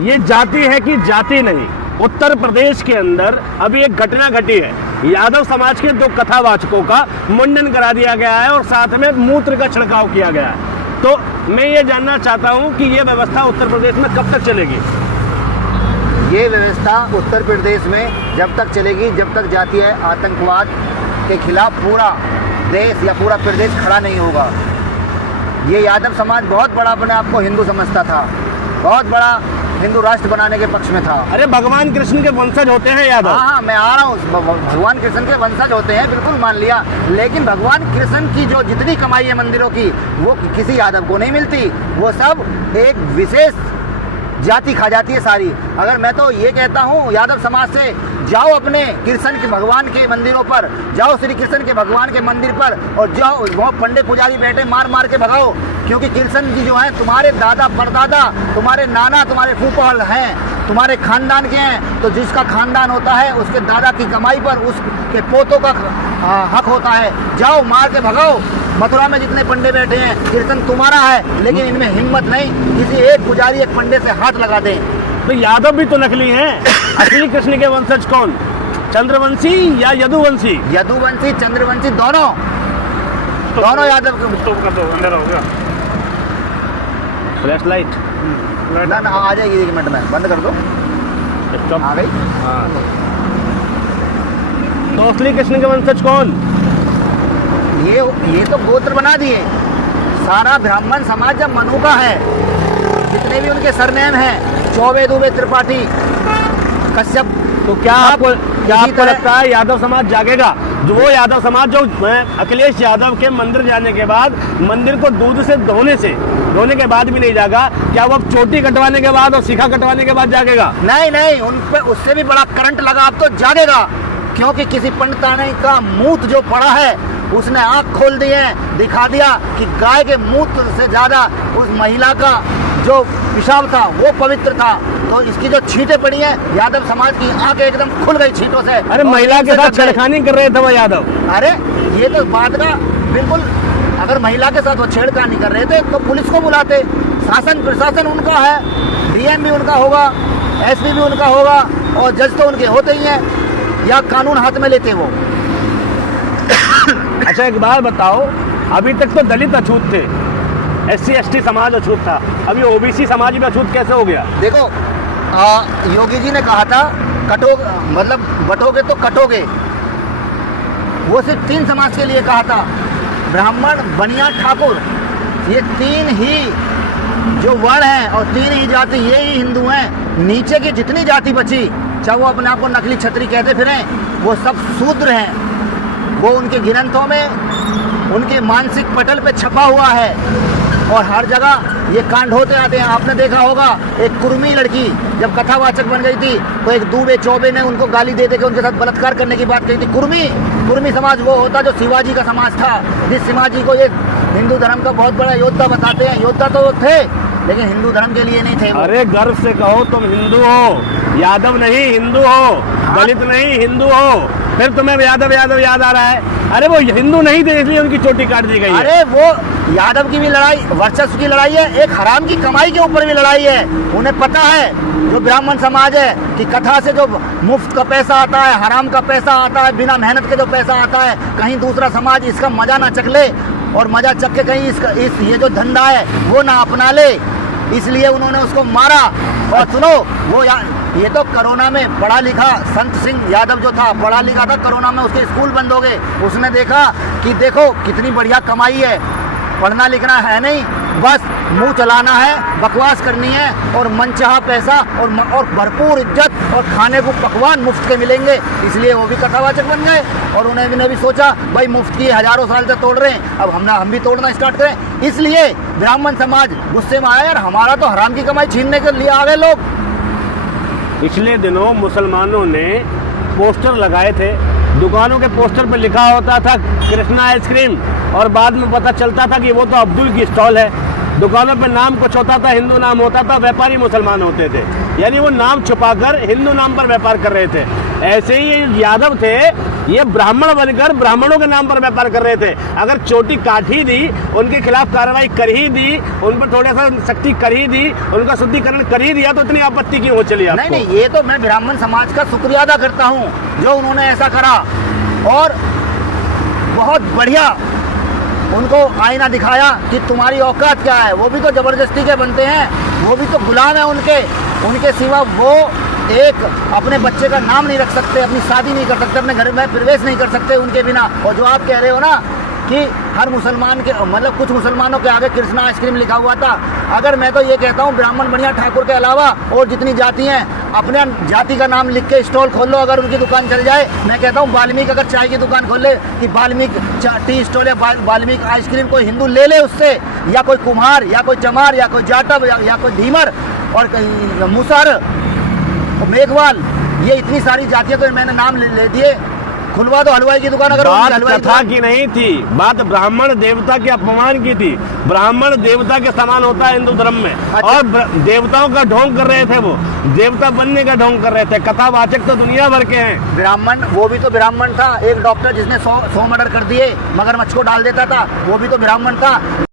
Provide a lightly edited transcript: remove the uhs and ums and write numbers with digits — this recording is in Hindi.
ये जाति है कि जाति नहीं। उत्तर प्रदेश के अंदर अभी एक घटना घटी है, यादव समाज के 2 कथावाचकों का मुंडन करा दिया गया है और साथ में मूत्र का छिड़काव किया गया है। तो मैं ये जानना चाहता हूँ कि ये व्यवस्था उत्तर प्रदेश में कब तक चलेगी? ये व्यवस्था उत्तर प्रदेश में जब तक चलेगी जब तक जातीय आतंकवाद के खिलाफ पूरा देश या पूरा प्रदेश खड़ा नहीं होगा। ये यादव समाज बहुत बड़ा अपने आप को हिंदू समझता था, बहुत बड़ा हिंदू राष्ट्र बनाने के पक्ष में था। अरे भगवान कृष्ण के वंशज होते हैं यादव। हाँ, मैं आ रहा हूँ, भगवान कृष्ण के वंशज होते हैं, बिल्कुल मान लिया। लेकिन भगवान कृष्ण की जो जितनी कमाई है मंदिरों की, वो किसी यादव को नहीं मिलती। वो सब एक विशेष जाति खा जाती है सारी। अगर मैं तो ये कहता हूँ यादव समाज से, जाओ अपने कृष्ण के भगवान के मंदिरों पर, जाओ श्री कृष्ण के भगवान के मंदिर पर और जाओ वहाँ पंडित पुजारी बैठे मार मार के भगाओ। क्योंकि कृष्ण जी जो है तुम्हारे दादा परदादा, तुम्हारे नाना, तुम्हारे फूफा हैं, तुम्हारे खानदान के हैं। तो जिसका खानदान होता है उसके दादा की कमाई पर उसके पोतों का हक होता है। जाओ मार के भगाओ। मथुरा में जितने पंडे बैठे हैं कीर्तन तुम्हारा है, लेकिन इनमें हिम्मत नहीं किसी एक पुजारी एक पंडे से हाथ लगा दें। तो यादव भी तो नकली हैं। असली कृष्ण के वंशज कौन? चंद्रवंशी या यदुवंशी? यदुवंशी, चंद्रवंशी, दोनों यादव तो अंदर होगा। फ्लैश लाइट ना आ जाएगी, 1 मिनट में बंद कर दो। आ गई। तो असली कृष्ण के वंशज कौन? ये तो गोत्र बना दिए। सारा ब्राह्मण समाज जब मनु का है, जितने भी उनके सरनेम हैं, चौबे, दुबे, त्रिपाठी, कश्यप, तो क्या आपको लगता है यादव समाज जागेगा? जो वो यादव समाज जो अखिलेश यादव के मंदिर जाने के बाद, मंदिर को दूध से धोने के बाद भी नहीं जागा, क्या वो अब चोटी कटवाने के बाद और शिखा कटवाने के बाद जागेगा? नहीं, उन पे उससे भी बड़ा करंट लगा अब तो जागेगा। क्योंकि किसी पंडिताने का मूत जो पड़ा है उसने आंख खोल दी है, दिखा दिया कि गाय के मूत्र से ज्यादा उस महिला का जो पेशाब था वो पवित्र था। तो इसकी जो छींटें पड़ी हैं, यादव समाज की आंखें एकदम खुल गई छींटों से। अरे महिला के साथ छेड़खानी कर रहे थे वो यादव। अरे ये तो बात का बिल्कुल, अगर महिला के साथ वो छेड़खानी कर रहे थे तो पुलिस को बुलाते। शासन प्रशासन उनका है, डीएम भी उनका होगा, एसपी भी उनका होगा और जज तो उनके होते ही हैं, या कानून हाथ में लेते वो। अच्छा एक बात बताओ, अभी तक तो दलित अछूत थे, SC ST समाज अछूत था, अभी OBC समाज भी अछूत कैसे हो गया? देखो योगी जी ने कहा था मतलब बटोगे तो कटोगे। वो सिर्फ 3 समाज के लिए कहा था, ब्राह्मण, बनिया, ठाकुर। ये 3 ही जो वर्ण हैं और 3 ही जाति, ये ही हिंदू हैं। नीचे की जितनी जाति बची, चाहे वो अपने आप को नकली छत्री कहते फिरें, वो सब शूद्र हैं। वो उनके ग्रंथों में, उनके मानसिक पटल पे छपा हुआ है और हर जगह ये कांड होते आते हैं। आपने देखा होगा एक कुर्मी लड़की जब कथावाचक बन गई थी तो एक दूबे चौबे ने उनको गाली दे के उनके साथ बलात्कार करने की बात कही थी। कुर्मी समाज वो होता जो शिवाजी का समाज था, जिस शिवाजी को ये हिंदू धर्म का बहुत बड़ा योद्धा बताते हैं। योद्धा तो वो थे लेकिन हिंदू धर्म के लिए नहीं थे। अरे गर्व से कहो तुम हिंदू हो, यादव नहीं हिंदू हो, दलित नहीं हिंदू हो। फिर तुम्हें यादव याद आ रहा है। अरे वो हिंदू नहीं थे इसलिए उनकी चोटी काट दी गई है। अरे वो यादव की भी लड़ाई वर्चस्व की लड़ाई है, एक हराम की कमाई के ऊपर भी लड़ाई है। उन्हें पता है जो ब्राह्मण समाज है कि कथा से जो मुफ्त का पैसा आता है, हराम का पैसा आता है, बिना मेहनत के जो पैसा आता है, कहीं दूसरा समाज इसका मजा ना चख ले और मजा चख के कहीं ये जो धंधा है वो ना अपना ले, इसलिए उन्होंने उसको मारा। और सुनो, वो ये तो कोरोना में पढ़ा लिखा संत सिंह यादव जो था, पढ़ा लिखा था, कोरोना में उसके स्कूल बंद हो गए। उसने देखा कि देखो कितनी बढ़िया कमाई है, पढ़ना लिखना है नहीं, बस मुंह चलाना है, बकवास करनी है और मनचाहा पैसा और भरपूर इज्जत और खाने को पकवान मुफ्त के मिलेंगे, इसलिए वो भी कथावाचक बन गए। और उन्हें भी सोचा भाई मुफ्त की हजारों साल से तोड़ रहे हैं, अब हम भी तोड़ना स्टार्ट करें। इसलिए ब्राह्मण समाज गुस्से में आया, यार हमारा तो हराम की कमाई छीनने के लिए आ गए लोग। पिछले दिनों मुसलमानों ने पोस्टर लगाए थे, दुकानों के पोस्टर पर लिखा होता था कृष्णा आइसक्रीम और बाद में पता चलता था कि वो तो अब्दुल की स्टॉल है। दुकानों पे नाम कुछ होता था, हिंदू नाम होता था, व्यापारी मुसलमान होते थे, यानी वो नाम छुपाकर हिंदू नाम पर व्यापार कर रहे थे। ऐसे ही यादव थे ये ब्राह्मण बनकर ब्राह्मणों के नाम पर व्यापार कर रहे थे। अगर चोटी काट ही दी, उनके खिलाफ कार्रवाई कर ही दी, उन पर थोड़ा सा सख्ती कर ही दी, उनका शुद्धिकरण कर ही दिया, तो इतनी आपत्ति क्यों हो चली आपको? नहीं नहीं, ये तो मैं ब्राह्मण समाज का शुक्रिया अदा करता हूँ जो उन्होंने ऐसा करा, और बहुत बढ़िया उनको आईना दिखाया कि तुम्हारी औकात क्या है। वो भी तो जबरदस्ती के बनते हैं, वो भी तो गुलाम है उनके सिवा वो एक अपने बच्चे का नाम नहीं रख सकते, अपनी शादी नहीं कर सकते, अपने घर में प्रवेश नहीं कर सकते उनके बिना। और जो आप कह रहे हो ना कि हर मुसलमान के मतलब कुछ मुसलमानों के आगे कृष्णा आइसक्रीम लिखा हुआ था, अगर मैं तो ये कहता हूँ ब्राह्मण बनिया ठाकुर के अलावा और जितनी जाति हैं अपने जाति का नाम लिख के स्टॉल खोल लो, अगर उनकी दुकान चल जाए। मैं कहता हूँ वाल्मीकि अगर चाय की दुकान खोल ले कि वाल्मीकि टी स्टॉल या वाल्मीकि आइसक्रीम कोई हिंदू ले ले उससे, या कोई कुम्हार या कोई चमार या कोई जाटव या कोई धीमर और मुसहर मेघवाल, ये इतनी सारी जातियां तो मैंने नाम ले दिए, खुलवा दो हलवाई की दुकान। अगर बात हलवाई कथा की नहीं थी, बात ब्राह्मण देवता के अपमान की थी। ब्राह्मण देवता के समान होता है हिंदू धर्म में। अच्छा। और देवताओं का ढोंग कर रहे थे, वो देवता बनने का ढोंग कर रहे थे। कथावाचक तो दुनिया भर के हैं। ब्राह्मण, वो भी तो ब्राह्मण था। एक डॉक्टर जिसने 100 मर्डर कर दिए, मगरमच्छ को डाल देता था, वो भी तो ब्राह्मण था।